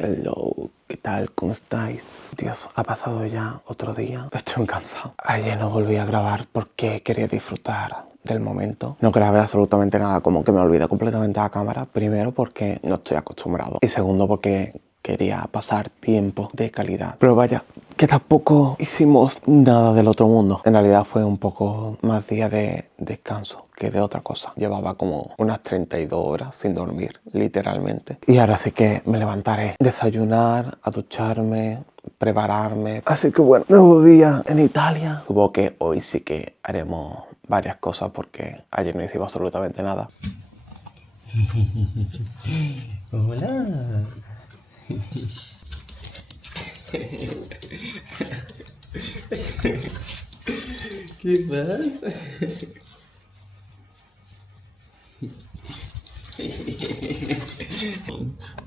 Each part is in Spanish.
Hello, ¿qué tal? ¿Cómo estáis? Dios, ha pasado ya otro día. Estoy muy cansado. Ayer no volví a grabar porque quería disfrutar del momento. No grabé absolutamente nada, como que me olvidé completamente la cámara. Primero porque no estoy acostumbrado. Y segundo porque quería pasar tiempo de calidad. Pero vaya, que tampoco hicimos nada del otro mundo. En realidad fue un poco más día de descanso que de otra cosa. Llevaba como unas 32 horas sin dormir, literalmente. Y ahora sí que me levantaré, desayunar, a ducharme, prepararme. Así que bueno, nuevo día en Italia. Supongo que hoy sí que haremos varias cosas porque ayer no hicimos absolutamente nada. Hola. ¿Qué pasa?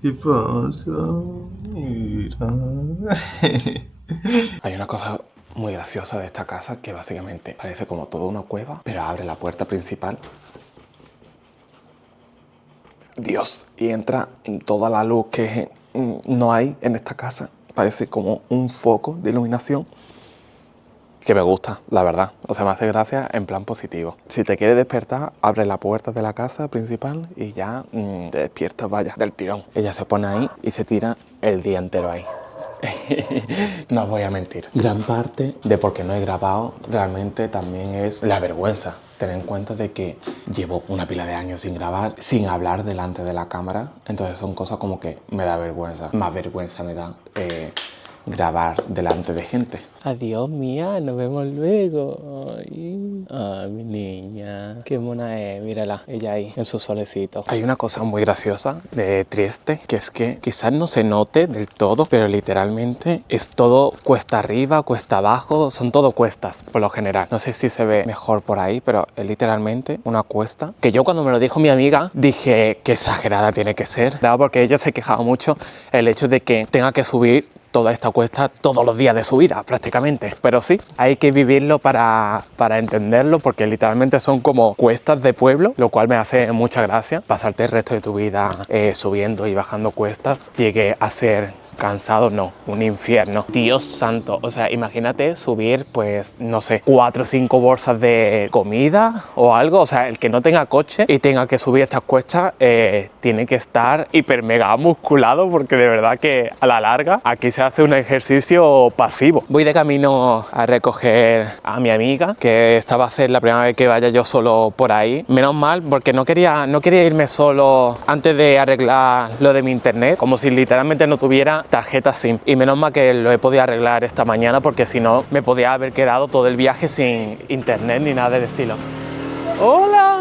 ¿Qué pasa? Mira. Hay una cosa muy graciosa de esta casa que básicamente parece como toda una cueva, pero abre la puerta principal. Dios, y entra toda la luz que no hay en esta casa. Parece como un foco de iluminación que me gusta, la verdad. O sea, me hace gracia en plan positivo. Si te quieres despertar, abre la puerta de la casa principal y ya te despiertas, vaya, del tirón. Ella se pone ahí y se tira el día entero ahí. No os voy a mentir. Gran parte de por qué no he grabado realmente también es la vergüenza. Ten en cuenta de que llevo una pila de años sin grabar, sin hablar delante de la cámara. Entonces son cosas como que me da vergüenza. Más vergüenza me da grabar delante de gente. Adiós, mía, nos vemos luego. Ay, mi niña. Qué mona es, mírala, ella ahí, en su solecito. Hay una cosa muy graciosa de Trieste, que es que quizás no se note del todo, pero literalmente es todo cuesta arriba, cuesta abajo, son todo cuestas, por lo general. No sé si se ve mejor por ahí, pero es literalmente una cuesta. Que yo cuando me lo dijo mi amiga, dije, qué exagerada tiene que ser. Porque ella se quejaba mucho el hecho de que tenga que subir toda esta cuesta todos los días de su vida, prácticamente. Pero sí, hay que vivirlo para entenderlo, porque literalmente son como cuestas de pueblo, lo cual me hace mucha gracia. Pasarte el resto de tu vida subiendo y bajando cuestas llegue a ser cansado, no, un infierno. Dios santo, o sea, imagínate subir, pues, no sé, 4 o 5 bolsas de comida o algo. O sea, el que no tenga coche y tenga que subir estas cuestas tiene que estar hiper mega musculado, porque de verdad que a la larga aquí se hace un ejercicio pasivo. Voy de camino a recoger a mi amiga, que esta va a ser la primera vez que vaya yo solo por ahí. Menos mal, porque no quería irme solo antes de arreglar lo de mi internet, como si literalmente no tuviera tarjeta SIM. Y menos mal que lo he podido arreglar esta mañana, porque si no me podía haber quedado todo el viaje sin internet ni nada del estilo. ¡Hola!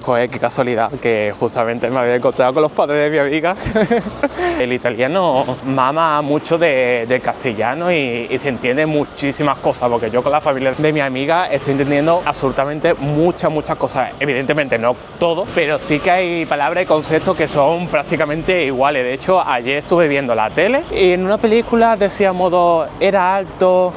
Joder, qué casualidad que justamente me había encontrado con los padres de mi amiga. El italiano mama mucho del castellano y se entiende muchísimas cosas, porque yo con la familia de mi amiga estoy entendiendo absolutamente muchas cosas. Evidentemente no todo, pero sí que hay palabras y conceptos que son prácticamente iguales. De hecho, ayer estuve viendo la tele y en una película decía modo, era alto,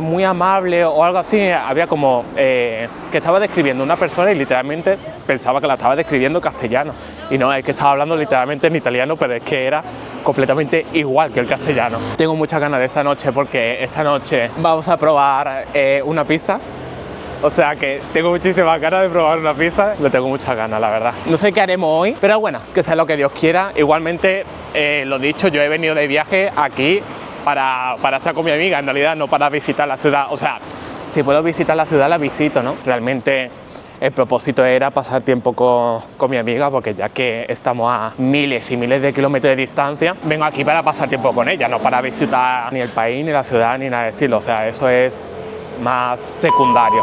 muy amable o algo así. Había como que estaba describiendo una persona y literalmente pensaba que la estaba describiendo castellano, y no, es que estaba hablando literalmente en italiano, pero es que era completamente igual que el castellano. Tengo muchas ganas de esta noche, porque esta noche vamos a probar una pizza. O sea que tengo muchísimas ganas de probar una pizza. Le tengo muchas ganas, la verdad. No sé qué haremos hoy, pero bueno, que sea lo que Dios quiera. Igualmente, lo dicho, yo he venido de viaje aquí para estar con mi amiga, en realidad no para visitar la ciudad. O sea, si puedo visitar la ciudad, la visito, ¿no? Realmente el propósito era pasar tiempo con mi amiga, porque ya que estamos a miles y miles de kilómetros de distancia, vengo aquí para pasar tiempo con ella, no para visitar ni el país, ni la ciudad, ni nada de estilo. O sea, eso es más secundario.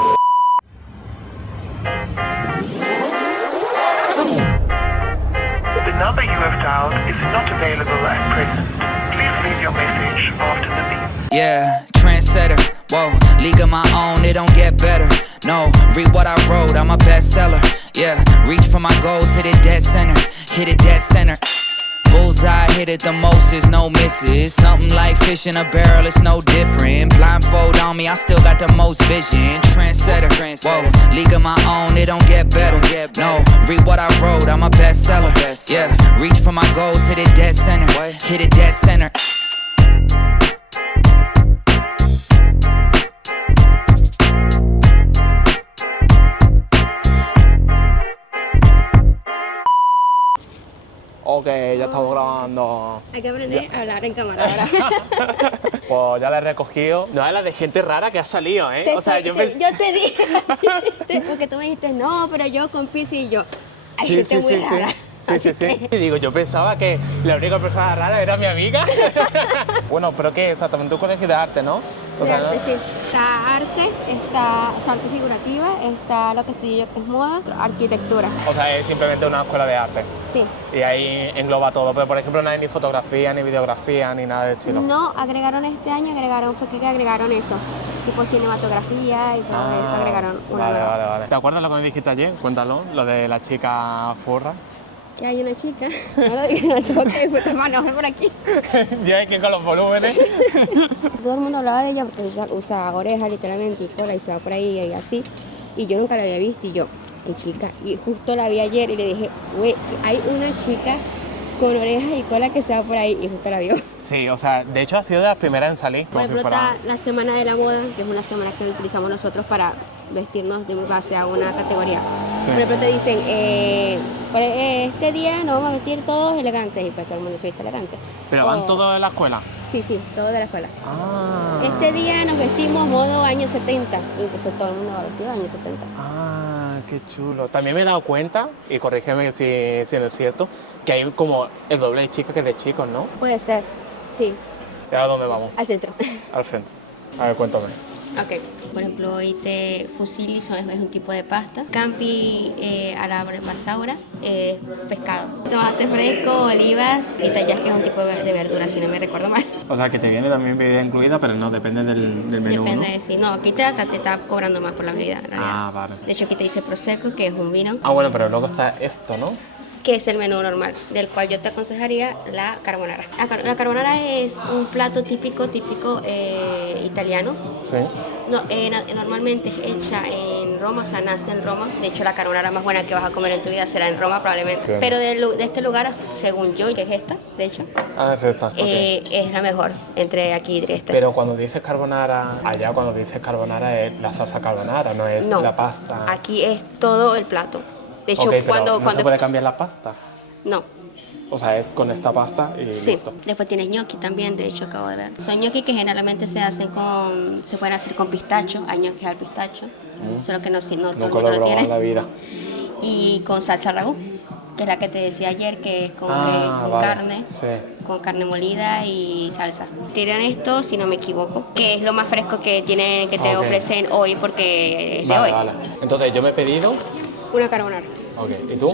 The number you have dialed is not available at present. Please leave your message after the beep. Yeah, trendsetter, whoa, league of my own, it don't get better. No, read what I wrote, I'm a bestseller. Yeah, reach for my goals, hit it dead center, hit it dead center. Bullseye hit it the most, is no misses. Something like fish in a barrel, it's no different. Blindfold on me, I still got the most vision. Trendsetter, whoa, league of my own, it don't get better. No, read what I wrote, I'm a bestseller. Yeah, reach for my goals, hit it dead center. Hit it dead center. Ok, ya estamos grabando. Hay que aprender a hablar en cámara ahora. Pues ya la he recogido. No es la de gente rara que ha salido, ¿eh? O sea, yo yo te dije, porque tú me dijiste, no, pero yo con Pisi y yo. Hay Sí, gente sí, muy sí, rara. sí. Sí, sí, sí. Y digo, yo pensaba que la única persona rara era mi amiga. Bueno, pero ¿qué exactamente? Un colegio de arte, ¿no? O sea, Arte, sí. Está arte, está arte figurativa, está lo que estudio yo que es moda, arquitectura. o sea, es simplemente una escuela de arte. Sí. Y ahí engloba todo. Pero, por ejemplo, no hay ni fotografía, ni videografía, ni nada de estilo. No, agregaron este año, fue que agregaron eso, tipo cinematografía y todo eso, agregaron una Vale, nueva. vale, vale. ¿Te acuerdas lo que me dijiste ayer? Cuéntalo, lo de la chica furra. Que hay una chica, no lo digas, no toque, pues hermano, ven por aquí. Ya hay que ir con los volúmenes. Todo el mundo hablaba de ella porque ella usa oreja literalmente y cola y se va por ahí y así. Y yo nunca la había visto y yo, qué chica. Y justo la vi ayer y le dije, güey, hay una chica con orejas y cola que se va por ahí y justo la vio. Sí, o sea, de hecho ha sido de las primeras en salir. Por Como si ejemplo, fuera... está la Semana de la Moda, que es una semana que utilizamos nosotros para vestirnos de base a una categoría. Sí. Por ejemplo, te dicen, este día nos vamos a vestir todos elegantes y pues todo el mundo se viste elegante. Pero van todos en la escuela. Sí, sí, todos de la escuela. Ah. Este día nos vestimos modo años 70 y entonces todo el mundo va vestido años 70. Ah, qué chulo. También me he dado cuenta, y corrígeme si no es cierto, que hay como el doble de chicas que de chicos, ¿no? Puede ser, sí, ¿Y ahora dónde vamos? al centro. Al centro. A ver, cuéntame. Ok. Por ejemplo, hoy fusilli es un tipo de pasta. Campi arabre pasaura es pescado. Tomate fresco, olivas y tallas, que es un tipo de verdura, si no me recuerdo mal. O sea, que te viene también bebida incluida, pero no, depende del menú, Depende ¿no? de si. No, aquí te está cobrando más por la bebida, en realidad. Ah, vale. De hecho, aquí te dice prosecco, que es un vino, Ah, bueno, pero luego está esto, ¿no? que es el menú normal, del cual yo te aconsejaría la carbonara. La carbonara es un plato típico italiano. Sí. No, normalmente es hecha en Roma, o sea, nace en Roma. De hecho, la carbonara más buena que vas a comer en tu vida será en Roma, probablemente. Claro. Pero de este lugar, según yo, que es esta, de hecho, Ah, es esta. Ok. es la mejor entre aquí y esta. Pero cuando dices carbonara, allá cuando dices carbonara es la salsa carbonara, no es No, la pasta. aquí es todo el plato. De hecho, Ok, pero cuando no se puede cambiar la pasta. No, O sea, es con esta pasta y sí. listo. Después tienes gnocchi también, de hecho, acabo de ver. Son gnocchi que generalmente se pueden hacer con pistacho, hay gnocchi al pistacho, solo que no todo el Nunca mundo lo he lo probado tiene. en la vida. Y con salsa ragú, que es la que te decía ayer, que es con Vale. carne, Sí. con carne molida y salsa. Tiran esto, si no me equivoco, que es lo más fresco que te Ok. ofrecen hoy porque es de Vale, hoy. vale. Entonces yo me he pedido. Una carbonara. Ok, ¿y tú?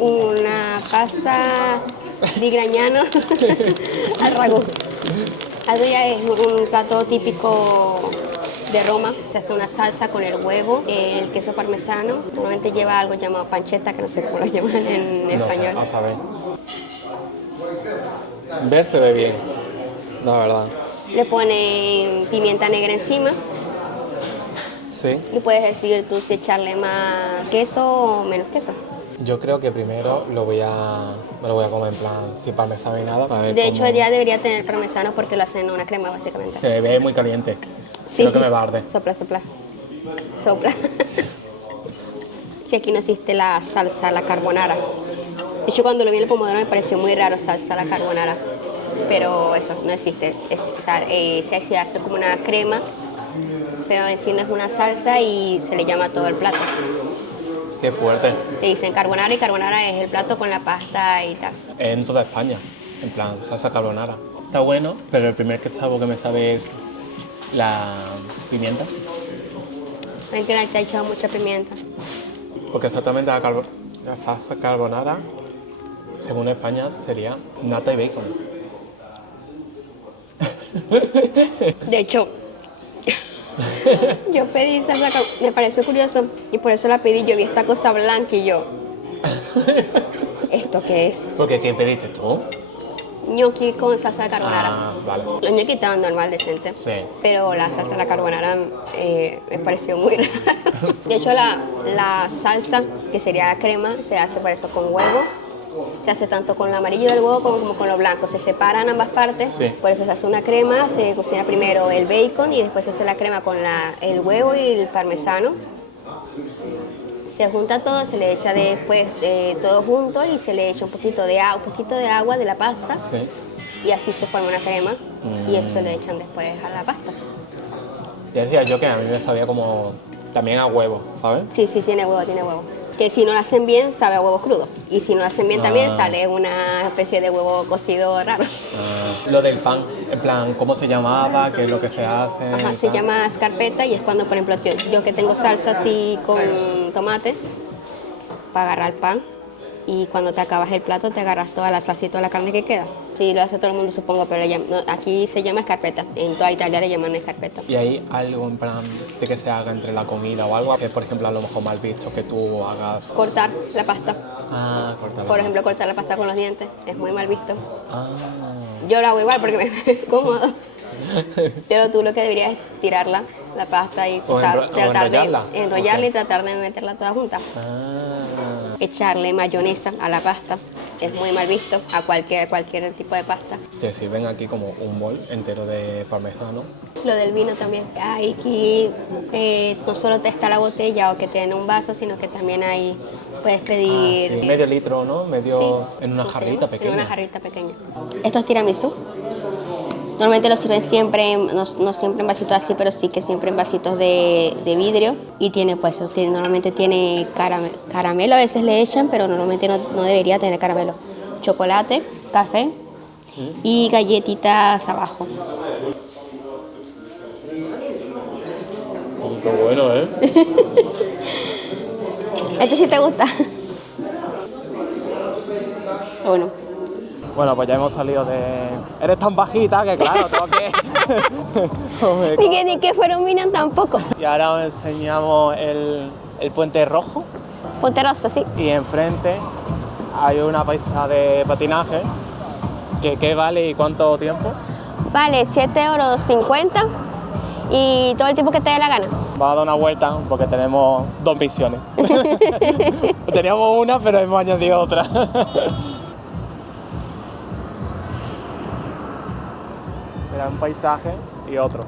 Una pasta di Gragnano al ragú. Algo ya es un plato típico de Roma. Se hace una salsa con el huevo, el queso parmesano. Normalmente lleva algo llamado pancetta, que no sé cómo lo llaman en No sé, español. a saber. Ver se ve bien, la verdad. Le ponen pimienta negra encima. Sí. Y puedes decidir tú si echarle más queso o menos queso. Yo creo que primero me lo voy a comer en plan sin parmesano y nada. Para ver De hecho, cómo- ya debería tener parmesano porque lo hacen en una crema, básicamente. Se ve muy caliente. Sí. Creo que me va a arder. Sopla, sopla. Sopla. Si aquí no existe la salsa, la carbonara. De hecho, cuando lo vi en el pomodoro me pareció muy raro salsa, la carbonara. Pero eso, no existe. Se hace como una crema, pero en sí no es una salsa y se le llama todo el plato. Qué fuerte. Te dicen carbonara y carbonara es el plato con la pasta y tal. En toda España, en plan salsa carbonara. Está bueno, pero el primer sabor que me sabe es la pimienta. La gente te ha echado mucha pimienta. Porque exactamente la salsa carbonara, según España, sería nata y bacon. De hecho, yo pedí salsa, me pareció curioso y por eso la pedí. Yo vi esta cosa blanca y yo, ¿Esto qué es? Porque ¿qué pediste tú? Gnocchi con salsa de carbonara. Ah, vale. Los gnocchi estaban normal, decente. Sí. Pero la salsa de la carbonara me pareció muy rara. De hecho, la salsa, que sería la crema, se hace por eso con huevo. Se hace tanto con el amarillo del huevo como con lo blanco. Se separan ambas partes. Sí. Por eso se hace una crema. Se cocina primero el bacon y después se hace la crema con el huevo y el parmesano. Se junta todo, se le echa después todo junto y se le echa un poquito de agua de la pasta. Sí. Y así se forma una crema y eso se lo echan después a la pasta. Ya decía yo que a mí me sabía como también a huevo, ¿sabes? Sí, tiene huevo, tiene huevo. Que si no lo hacen bien, sabe a huevo crudo. Y si no lo hacen bien también, sale una especie de huevo cocido raro. Lo del pan, en plan, ¿cómo se llamaba? ¿Qué es lo que se hace? Ajá, se llama scarpetta y es cuando, por ejemplo, yo que tengo salsa así con tomate, para agarrar el pan y cuando te acabas el plato te agarras toda la salsa y toda la carne que queda. Sí, lo hace todo el mundo, supongo, pero aquí se llama scarpetta. En toda Italia le llaman scarpetta. ¿Y hay algo en plan de que se haga entre la comida o algo que, por ejemplo, a lo mejor mal visto que tú hagas? Cortar la pasta. Cortar. Por ejemplo, cortar la pasta con los dientes es muy mal visto. Ah. Yo lo hago igual porque me es cómodo. Pero tú lo que deberías es tirarla, la pasta, y tratar enrollarla. de enrollarla y tratar de meterla toda junta. Echarle mayonesa a la pasta es muy mal visto, a cualquier tipo de pasta. Te sirven aquí como un bol entero de parmesano. Lo del vino también. Aquí no solo te está la botella o que te den un vaso, sino que también puedes pedir... Sí. Medio litro, ¿no? Medio Sí, en una no sé, jarrita pequeña. En una jarrita pequeña. Esto es tiramisú. Normalmente lo sirven siempre, no siempre en vasitos así, pero sí que siempre en vasitos de vidrio. Y tiene, pues, normalmente tiene caramelo, a veces le echan, pero normalmente no debería tener caramelo. Chocolate, café y galletitas abajo. Qué bueno, ¿eh? ¿Este sí te gusta? Bueno. Bueno, pues ya hemos salido de... Eres tan bajita que claro, tengo que... Ni que fuera un minion tampoco. Y ahora os enseñamos el puente rojo. Ponteroso, sí. Y enfrente hay una pista de patinaje. ¿Qué vale y cuánto tiempo? Vale 7,50 € y todo el tiempo que te dé la gana. Vamos a dar una vuelta porque tenemos 2 misiones. Teníamos una, pero hemos añadido otra. Era un paisaje y otro.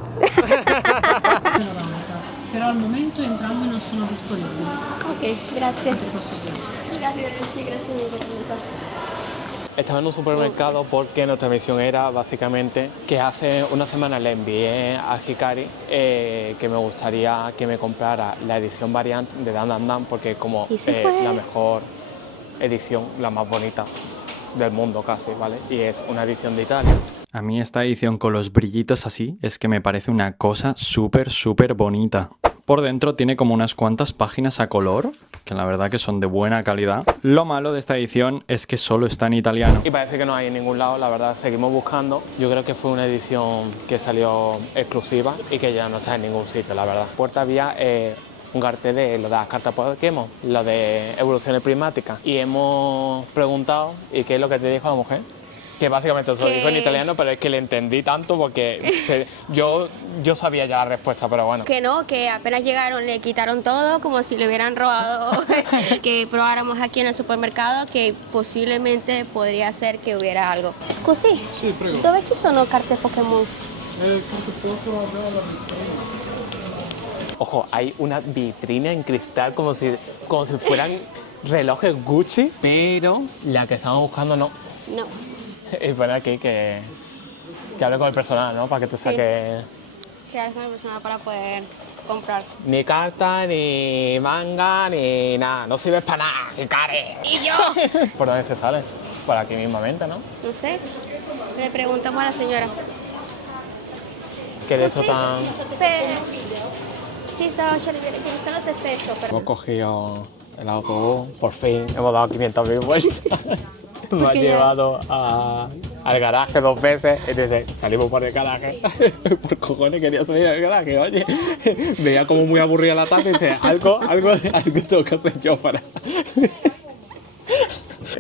Però al momento entrambi non sono disponibili. Ok, grazie. Te posso chiedere. Grazie mille. Estaba en un supermercado porque nuestra misión era básicamente que hace una semana le envié a Hikari que me gustaría que me comprara la edición variante de Dan Dan Dan porque es como la mejor edición, la más bonita del mundo casi, ¿vale? Y es una edición de Italia. A mí esta edición con los brillitos así es que me parece una cosa súper bonita. Por dentro tiene como unas cuantas páginas a color, que la verdad que son de buena calidad. Lo malo de esta edición es que solo está en italiano. Y parece que no hay en ningún lado, la verdad, seguimos buscando. Yo creo que fue una edición que salió exclusiva y que ya no está en ningún sitio, la verdad. Puerta había un cartel de lo de las cartas Pokémon, lo de evoluciones primáticas. Y hemos preguntado, ¿y qué es lo que te dijo la mujer? Que básicamente se lo dijo en italiano, pero es que le entendí tanto porque yo sabía ya la respuesta, pero bueno. Que no, que apenas llegaron le quitaron todo como si le hubieran robado. Que probáramos aquí en el supermercado que posiblemente podría ser que hubiera algo. Scusi, Sì, prego. dove ci sono carte Pokémon? Quanto poco abbiamo la Ojo, hay una vitrina en cristal como si fueran relojes Gucci, pero la que estamos buscando no. No. Y pone aquí que hable con el personal, ¿no? Para que te Sí. saque Que hables con la persona para poder comprar. ni carta, ni manga, ni nada. No sirves para nada, Hikari. ¿Y yo? ¿Por dónde se sale? Por aquí mismamente, ¿no? No sé. Le preguntamos a la señora. Que de eso tan... Sí, estaba che lo stesso. Hemos cogido el autobús, por fin hemos dado 500.000 vueltas. Me ha llevado al garaje 2 veces, entonces salimos por el garaje. Por cojones quería salir del garaje, oye. Veía como muy aburrida la tarde y dice, algo tengo que hacer yo para...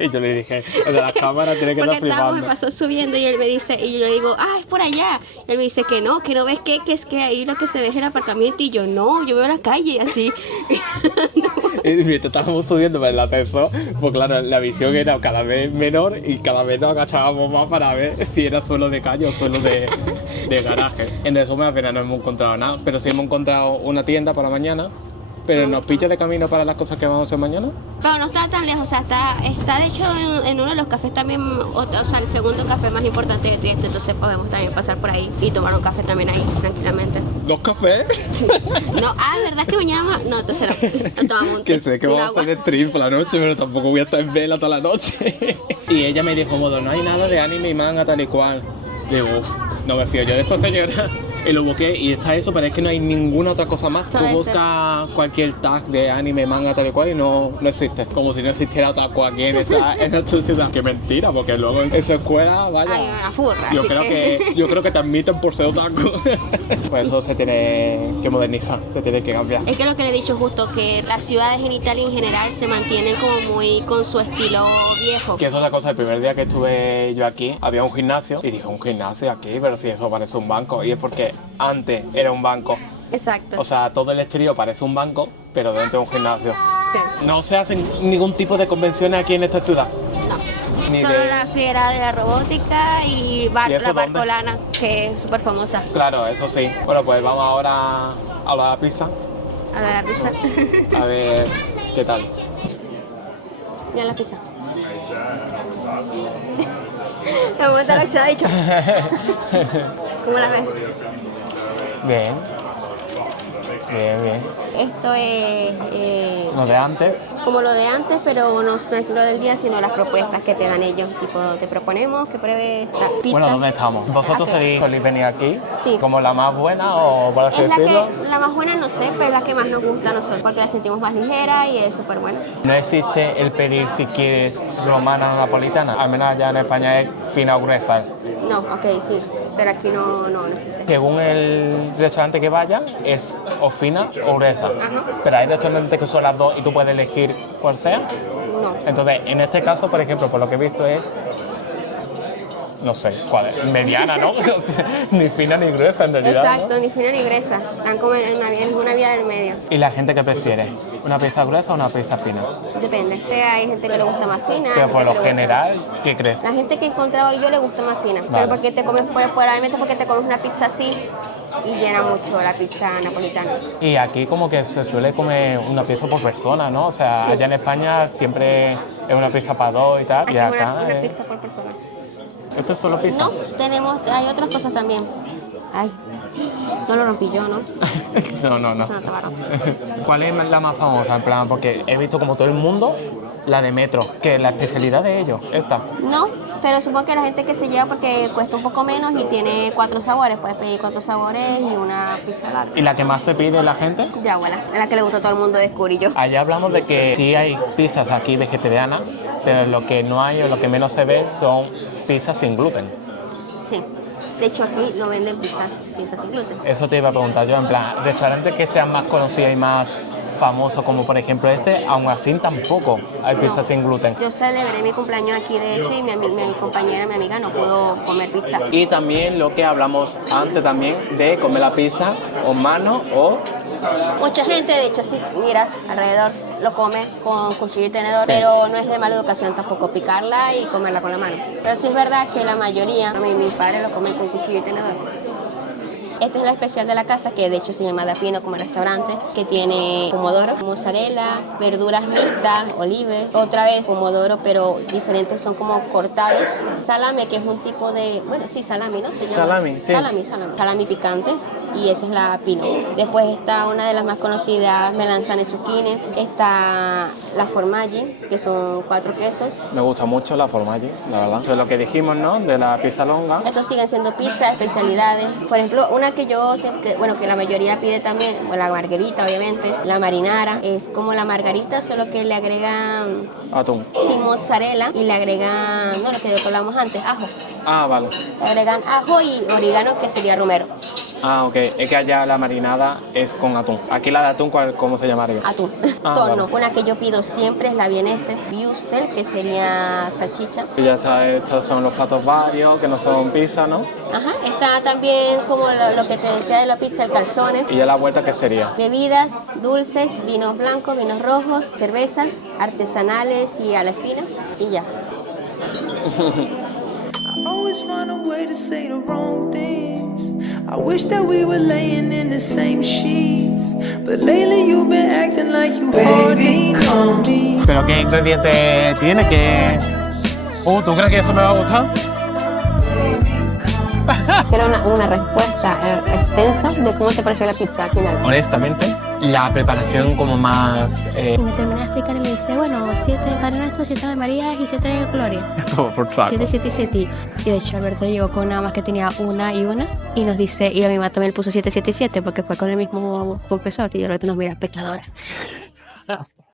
Y yo le dije, el de las cámaras tiene que Porque estar estábamos, me flipando. pasó subiendo y él me dice, y yo le digo, es por allá. Y él me dice que no ves que es que ahí lo que se ve es el aparcamiento. Y yo, no, yo veo la calle así. Y mientras estábamos subiendo por el ascensor, pues claro, la visión era cada vez menor y cada vez nos agachábamos más para ver si era suelo de calle o suelo de garaje. En resumen, al final no hemos encontrado nada, pero sí hemos encontrado una tienda para mañana. Pero nos pilla de camino para las cosas que vamos a hacer mañana. Pero no está tan lejos, o sea, está de hecho en uno de los cafés también, o sea, el segundo café más importante que tiene, entonces podemos también pasar por ahí y tomar un café también ahí, tranquilamente. ¿Dos cafés? No, ¿verdad que mañana? No, entonces no tomamos un té, Que sé que un vamos agua. a hacer stream por la noche, pero tampoco voy a estar en vela toda la noche. Y ella me dijo, modo, no hay nada de anime y manga tal y cual. Digo, uff, no me fío yo de esta señora. Y lo busqué y está eso, pero es que no hay ninguna otra cosa más. Tú Solo ese. buscas cualquier tag de anime, manga, tal y cual y no existe. Como si no existiera otaku aquí en esta ciudad. Qué mentira, porque luego en su escuela, vaya. Ay, una furra, Yo así creo que te admiten por ser otaku. Pues eso se tiene que modernizar, se tiene que cambiar. Es que lo que le he dicho justo, que las ciudades en Italia en general se mantienen como muy con su estilo viejo. Que eso es la cosa, el primer día que estuve yo aquí había un gimnasio y dije, un gimnasio aquí, pero si eso parece un banco. Y es porque antes era un banco. Exacto. O sea, todo el exterior parece un banco, pero dentro de un gimnasio. Sí. No se hacen ningún tipo de convenciones aquí en esta ciudad. No. Ni Solo de- la fiera de la robótica y ¿Y eso la dónde? barcolana, que es súper famosa. Claro, eso sí. Bueno, pues vamos ahora a la pizza, A la pizza. a ver qué tal. Mira la pizza. De momento la acción ha dicho. ¿Cómo la ves? Bien. Bien. Esto es Lo de antes. como lo de antes, pero no es lo del día, sino las propuestas que te dan ellos. Tipo, te proponemos que pruebes esta pizza. Bueno, ¿dónde estamos? ¿Vosotros Ok. soléis venir aquí? Sí. ¿Como la más buena o por así Es decirlo? la más buena, no sé, pero es la que más nos gusta a nosotros, porque la sentimos más ligera y es súper buena. No existe el pedir si quieres romana o napolitana. Al menos allá en España es fina o gruesa. No, ok, sí, pero aquí no existe. Según el restaurante que vaya, es o fina o gruesa. Ajá. Pero hay restaurantes que son las dos y tú puedes elegir cuál sea. No. Entonces, en este caso, por ejemplo, por lo que he visto es... No sé, ¿cuál es? Mediana, ¿no? Ni fina ni gruesa, en realidad. ¿no? Exacto, ni fina ni gruesa. Están como en una vía del medio. ¿Y la gente que prefiere? ¿Una pieza gruesa o una pieza fina? Depende. Hay gente que le gusta más fina. Pero hay por gente lo que le gusta- general, ¿qué crees? La gente que he encontrado yo le gusta más fina. Vale. Pero porque te comes, probablemente porque te comes una pizza así y llena mucho la pizza napolitana. Y aquí como que se suele comer una pieza por persona, ¿no? O sea, Sí. allá en España siempre es una pieza para dos y tal. Aquí Y es acá una es- pizza por persona. ¿Esto es solo pizza? No, hay otras cosas también. Ay, no lo rompí yo, ¿no? No. Eso no te va a romper. ¿Cuál es la más famosa? En plan, porque he visto como todo el mundo la de Metro, que es la especialidad de ellos, esta. No, pero supongo que la gente que se lleva porque cuesta un poco menos y tiene 4 sabores. Puedes pedir 4 sabores y una pizza larga. ¿Y la que más se pide la gente? Ya, voilà, la que le gusta a todo el mundo descubrí yo. Allá hablamos de que sí hay pizzas aquí vegetarianas, pero lo que no hay o lo que menos se ve son pizzas sin gluten. Sí. De hecho, aquí no venden pizzas sin gluten. Eso te iba a preguntar yo, en plan, restaurantes que sean más conocidos y más famosos, como por ejemplo este, aún así tampoco hay pizzas sin gluten. Yo celebré mi cumpleaños aquí, de hecho, y mi compañera, mi amiga, no pudo comer pizza. Y también lo que hablamos antes también de comer la pizza o mano o... Mucha gente, de hecho, si miras alrededor, lo come con cuchillo y tenedor, pero no es de mala educación tampoco picarla y comerla con la mano. Pero sí es verdad que la mayoría, mis padres lo comen con cuchillo y tenedor. Esta es la especial de la casa, que de hecho se llama Da Pino como restaurante, que tiene pomodoro, mozzarella, verduras mixtas, olives, otra vez pomodoro, pero diferentes, son como cortados. Salame, que es un tipo de, bueno, sí, salami, ¿no? Se llama. Salami, sí. Salami picante. Y esa es la Pino. Después está una de las más conocidas, melanzane zucchine. Está la formaggi, que son 4 quesos. Me gusta mucho la formaggi, la verdad. Eso es lo que dijimos, ¿no? De la pizza longa. Estos siguen siendo pizzas, especialidades. Por ejemplo, una que yo sé que la mayoría pide también, bueno, la margarita, obviamente. La marinara es como la margarita, solo que le agregan Atún. sin mozzarella y le agregan, no, lo que hablamos antes, ajo. Ah, vale. Le agregan ajo y orégano, que sería romero. Ah, ok. Es que allá la marinada es con atún. Aquí la de atún, ¿cómo se llamaría? Atún. Ah, Tono. vale. Una que yo pido siempre es la vienese. Würstel, que sería salchicha. Y ya está, estos son los platos varios, que no son pizza, ¿no? Ajá. Está también como lo que te decía de la pizza, el calzone. Y ya la vuelta, ¿qué sería? Bebidas, dulces, vinos blancos, vinos rojos, cervezas, artesanales y a la espina. Y ya. I always find a way to say the wrong things. I wish that we were laying in the same sheets, but lately you've been acting like you hardly know me. ¿Pero qué ingrediente tiene? ¿Tú crees que eso me va a gustar? Quiero una respuesta extensa de cómo te pareció la pizza al final. Honestamente, la preparación como más... Y me terminé de explicar y me dice, bueno, 7 Padre Nuestro, 7 Ave Marías y 7 Gloria. Todo por saco. 7, 7 y 7. Y de hecho Alberto llegó con nada más que tenía una y nos dice, y a mi mamá también puso 7, 7 y 7 porque fue con el mismo profesor y Alberto nos mira, pecadora.